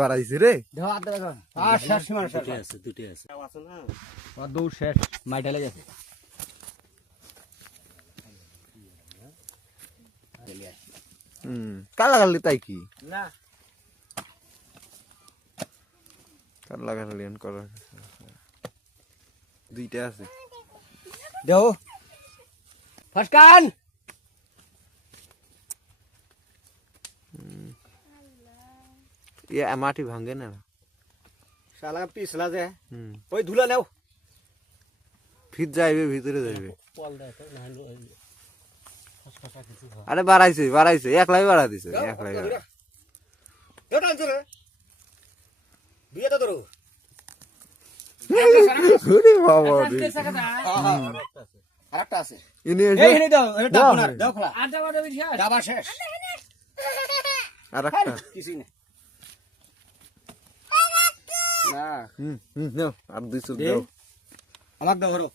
বাড়াইছে রে দৌড় শেষ মাইটালে গেছে কালা কালি তাই কি না কালা কালি করা দুইটা আছে দেও ফসকান ये माटी भांगे ना শালা পিছলা যে ওই ধুলা নাও फिर जाइबे ভিতরে যাইবে আরে বাড়াইছে বাড়াইছে একলাই বাড়া দিছে একলাই এ টানছ রে বিয়েটা ধরো ওরে বাবা রে আরেকটা আছে ইনি এই নে দাও এটা দাও না দাও খোলা আড্ডা বাড়া শেষ দাবা শেষ আরেকটা কিছু না না নাও আর দুইশো দাও আমাকে দাও ধরো